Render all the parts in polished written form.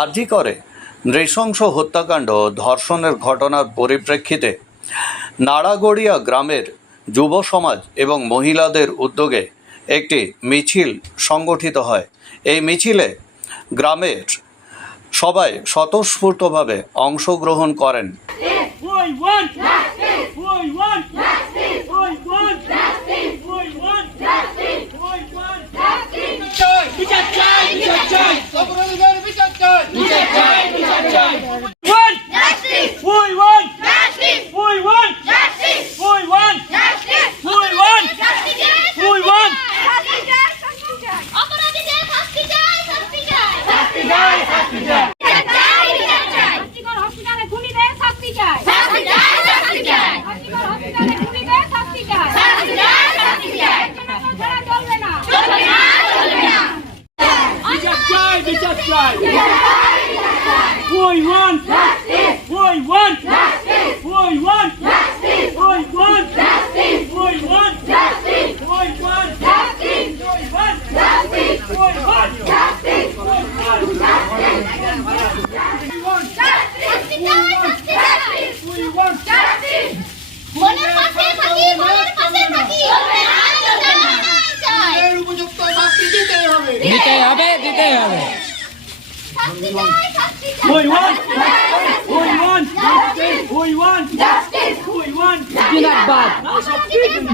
আরজি করে নৃশংস হত্যাকাণ্ড ধর্ষণের ঘটনার পরিপ্রেক্ষিতে নাড়াগড়িয়া গ্রামের যুব সমাজ এবং মহিলাদের উদ্যোগে একটি মিছিল সংগঠিত হয়। এই মিছিলে গ্রামের সবাই স্বতঃস্ফূর্তভাবে অংশগ্রহণ করেন।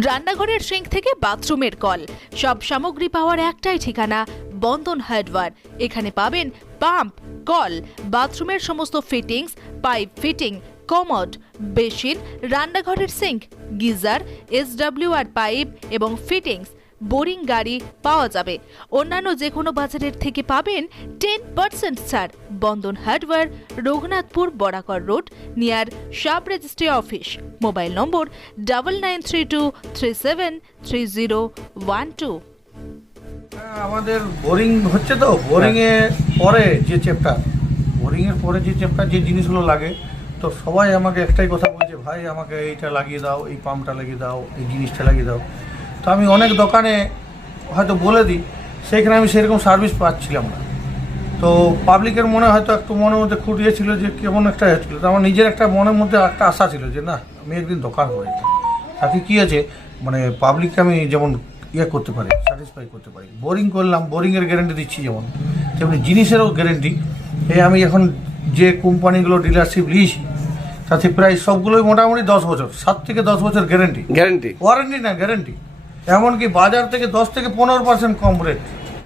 রান্নাঘরের সিঙ্ক থেকে বাথরুমের কল, সব সামগ্রী পাওয়ার একটাই ঠিকানা বন্ধন হার্ডওয়্যার। এখানে পাবেন পাম্প, কল, বাথরুমের সমস্ত fittings, pipe fitting, commode, basin, রান্নাঘরের সিঙ্ক, গিজার, SWR পাইপ এবং ফিটিংস, বোরিং গাড়ি পাওয়া যাবে। অন্যান্য যে কোনো বাজারের থেকে পাবেন 10% ছাড়। Bandhan hardware, Raghunathpur Barakar road, near sub registry office. Mobile number 9932373012। আমাদের বোরিং হচ্ছে তো, বোরিংয়ের পরে যে চ্যাপ্টার যে জিনিসগুলো লাগে, তো সবাই আমাকে একটাই কথা বলছে, ভাই আমাকে এইটা লাগিয়ে দাও, এই পাম্পটা লাগিয়ে দাও, এই জিনিসটা লাগিয়ে দাও। তো আমি অনেক দোকানে হয়তো বলে দিই, সেইখানে আমি সেরকম সার্ভিস পাচ্ছিলাম না। তো পাবলিকের মনে হয়তো একটু মনের মধ্যে খুঁটিয়েছিল যে কেমন একটা হচ্ছিলো। তো আমার নিজের একটা মনের মধ্যে একটা আশা ছিল যে না, আমি একদিন দোকান করি, তাতে কী আছে মানে পাবলিককে আমি যেমন করতে পারি, স্যাটিসফাই করতে পারি। বোরিং করলাম, বোরিংয়ের গ্যারেন্টি দিচ্ছি যেমন, তেমনি জিনিসেরও গ্যারেন্টি। এই আমি এখন যে কোম্পানিগুলো ডিলারশিপ নিয়েছি তাতে প্রায় সবগুলোই মোটামুটি 10 বছর, 7 থেকে 10 বছর গ্যারেন্টি, ওয়ারেন্টি না গ্যারেন্টি। এমনকি বাজার থেকে 10 থেকে 15% কম রেট।